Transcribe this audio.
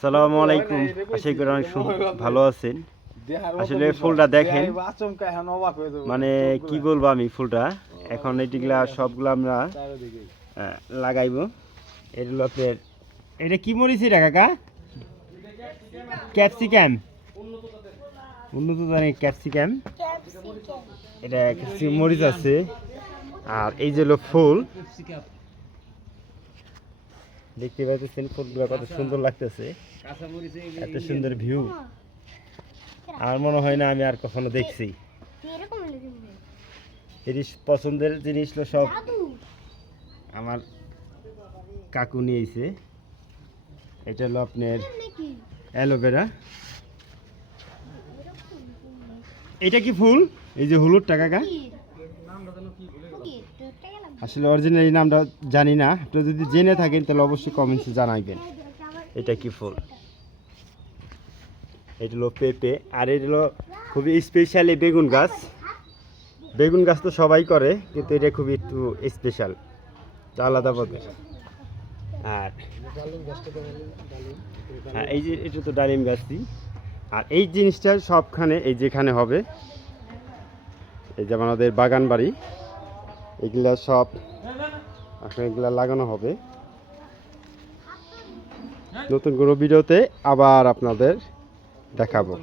সালামু আলাইকুম। আশা করি অনেক ভালো আছেন। আসলে ফুলটা দেখেন। মানে কি বলব আমি ফুলটা? এখন এটিগুলা সবগুলো আমরা লাগাইবো। এগুলো আপনার এটা কি মরিচ এটা কাকা? ক্যাপসিকাম। উন্নত জানি ক্যাপসিকাম। এটা মরিচ আছে। আর এই যে হলো ফুল। দেখতে পাচ্ছেন ফুলগুলো কত সুন্দর লাগতেছে। এত সুন্দর ভিউ আর মনে হয় না আমি আর কখনো দেখছি। পছন্দের জিনিস হলো সব আমার কাকু নিয়েছে। এটা হলো আপনার অ্যালোভেরা। এটা কি ফুল? এই যে হলুদ টাকা আসলে অরিজিনাল এই নামটা জানি না। আপনি যদি জেনে থাকেন তাহলে অবশ্যই কমেন্টসে জানাইবেন। এটা কি ফুল? এটা হলো পেঁপে আর এটা হলো খুবই স্পেশালি বেগুন গাছ। বেগুন গাছ তো সবাই করে কিন্তু এটা খুবই একটু স্পেশাল আলাদা পথে আর হ্যাঁ এই যে এটা তো ডালিম গাছটি। আর এই জিনিসটা সবখানে এই যেখানে হবে এই যেমন আমাদের বাগান বাড়ি, এগুলা সব এখন এগুলা লাগানো হবে। নতুন কোনো ভিডিওতে আবার আপনাদের দেখাবো।